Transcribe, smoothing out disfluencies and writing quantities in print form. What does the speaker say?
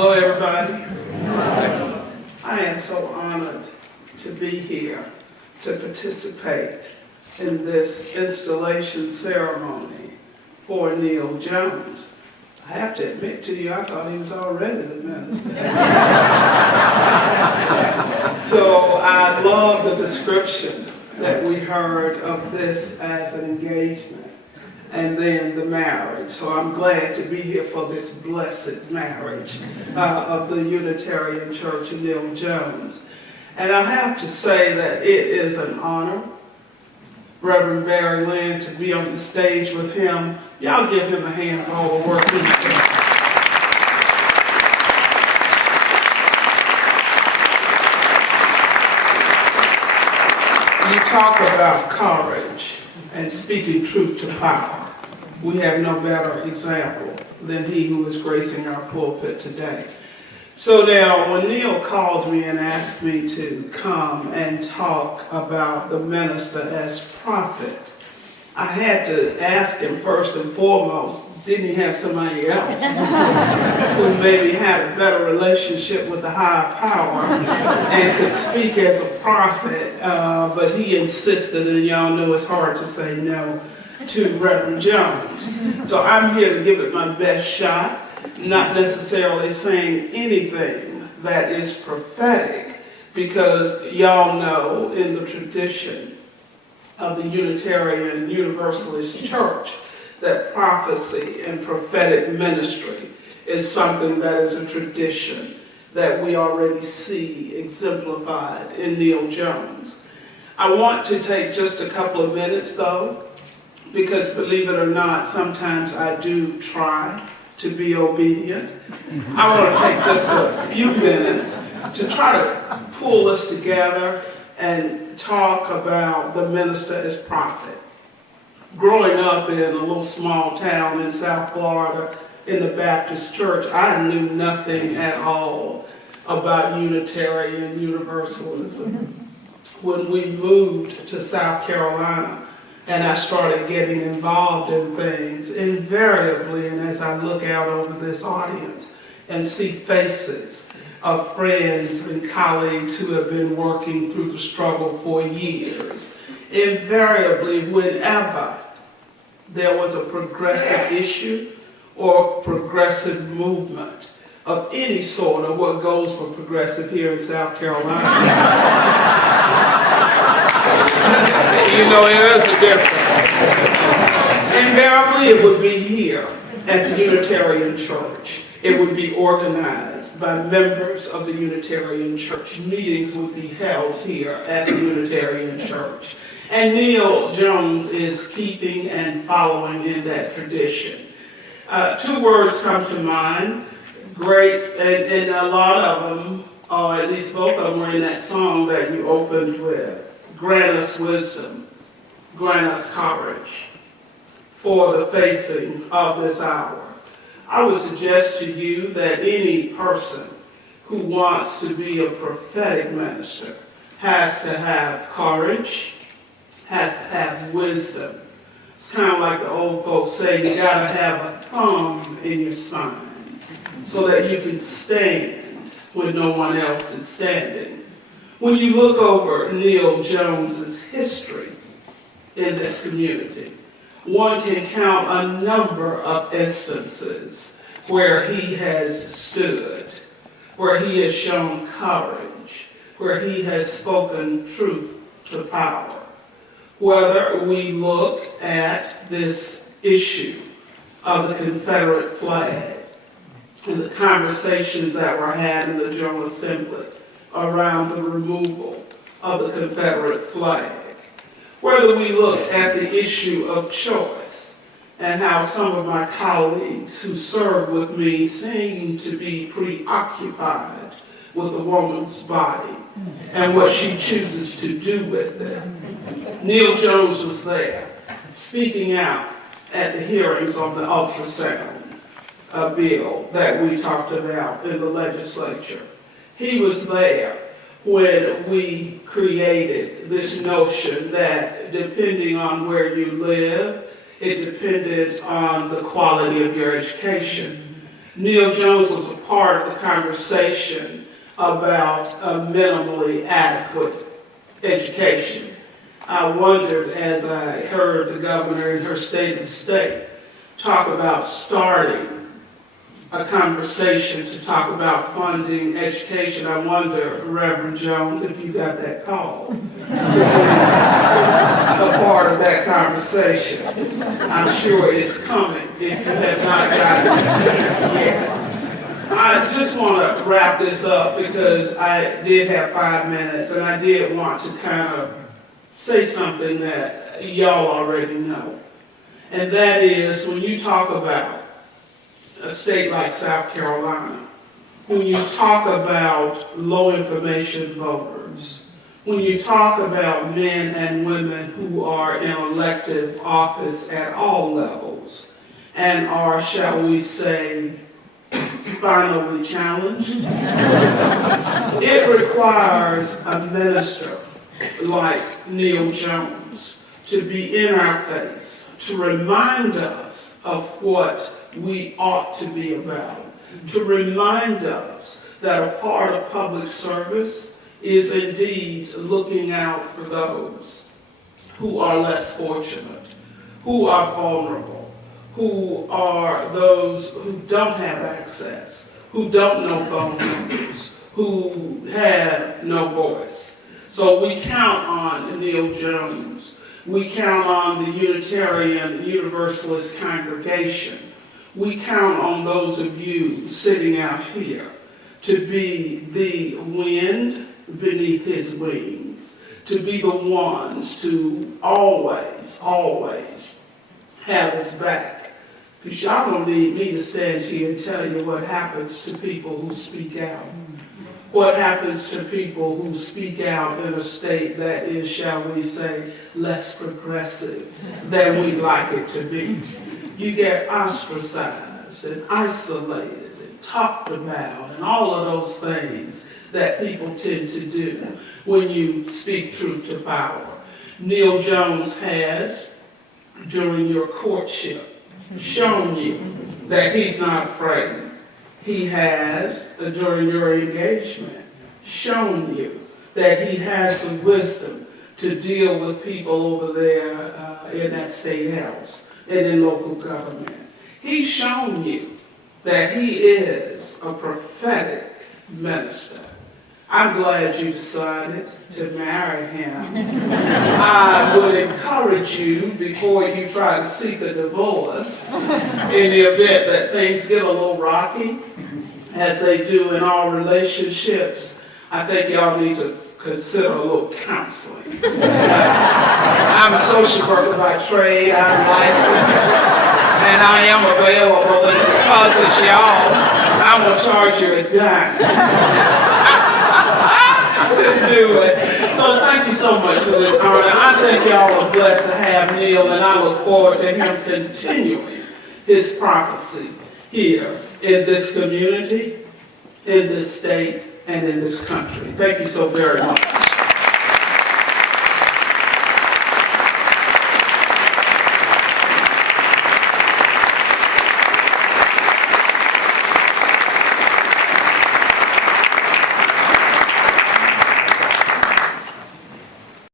Hello, everybody. I am so honored to be here to participate in this installation ceremony for Neal Jones. I have to admit to you, I thought he was already the minister. So I love the description that we heard of this as an engagement and then the marriage. So I'm glad to be here for this blessed marriage of the Unitarian Church and Neal Jones. And I have to say that it is an honor, Reverend Barry Lynn, to be on the stage with him. Y'all give him a hand for all the work he's done. You talk about courage and speaking truth to power. We have no better example than he who is gracing our pulpit today. So now, when Neal called me and asked me to come and talk about the minister as prophet, I had to ask him first and foremost, didn't he have somebody else who maybe had a better relationship with the higher power and could speak as a prophet, but he insisted, and y'all know it's hard to say no to Reverend Jones. So I'm here to give it my best shot, not necessarily saying anything that is prophetic, because y'all know in the tradition of the Unitarian Universalist Church that prophecy and prophetic ministry is something that is a tradition that we already see exemplified in Neal Jones. I want to take just a couple of minutes though, because believe it or not, sometimes I do try to be obedient. I want to take just a few minutes to try to pull us together and talk about the minister as prophet. Growing up in a little small town in South Florida in the Baptist church, I knew nothing at all about Unitarian Universalism. When we moved to South Carolina and I started getting involved in things, invariably, and as I look out over this audience and see faces of friends and colleagues who have been working through the struggle for years, invariably, whenever there was a progressive issue or progressive movement of any sort, of what goes for progressive here in South Carolina, you know, there's a difference. Invariably, it would be here at the Unitarian Church. It would be organized by members of the Unitarian Church. Meetings would be held here at the Unitarian Church. And Neal Jones is keeping and following in that tradition. Two words come to mind, great, and a lot of them, or at least both of them were in that song that you opened with. Grant us wisdom, grant us courage for the facing of this hour. I would suggest to you that any person who wants to be a prophetic minister has to have courage, has to have wisdom. It's kind of like the old folks say, you gotta have a thumb in your spine so that you can stand when no one else is standing. When you look over Neal Jones's history in this community, one can count a number of instances where he has stood, where he has shown courage, where he has spoken truth to power. Whether we look at this issue of the Confederate flag and the conversations that were had in the General Assembly around the removal of the Confederate flag, whether we look at the issue of choice and how some of my colleagues who served with me seem to be preoccupied with a woman's body and what she chooses to do with it. Neal Jones was there, speaking out at the hearings on the ultrasound bill that we talked about in the legislature. He was there when we created this notion that depending on where you live, it depended on the quality of your education. Neal Jones was a part of the conversation about a minimally adequate education. I wondered as I heard the governor in her State of the State talk about starting a conversation to talk about funding education. I wonder, Reverend Jones, if you got that call. A part of that conversation. I'm sure it's coming if you have not gotten it yet. I just want to wrap this up because I did have 5 minutes and I did want to kind of say something that y'all already know. And that is, when you talk about a state like South Carolina, when you talk about low information voters, when you talk about men and women who are in elective office at all levels and are, shall we say, spinally challenged, it requires a minister like Neal Jones to be in our face, to remind us of what we ought to be about, to remind us that a part of public service is indeed looking out for those who are less fortunate, who are vulnerable, who are those who don't have access, who don't know phone numbers, who have no voice. So we count on Neal Jones. We count on the Unitarian Universalist congregation. We count on those of you sitting out here to be the wind beneath his wings, to be the ones to always, always have his back. Because y'all don't need me to stand here and tell you what happens to people who speak out. What happens to people who speak out in a state that is, shall we say, less progressive than we'd like it to be. You get ostracized and isolated and talked about and all of those things that people tend to do when you speak truth to power. Neal Jones has, during your courtship, shown you that he's not afraid. He has, during your engagement, shown you that he has the wisdom to deal with people over there in that state house and in local government. He's shown you that he is a prophetic minister. I'm glad you decided to marry him. I would encourage you, before you try to seek a divorce, in the event that things get a little rocky, as they do in all relationships, I think y'all need to consider a little counseling. I'm a social worker by trade, I'm licensed, and I am available, and because it's y'all, I'm going to charge you a dime to do it. So thank you so much for this honor. I think y'all are blessed to have Neal, and I look forward to him continuing his prophecy here in this community, in this state, and in this country. Thank you so very much.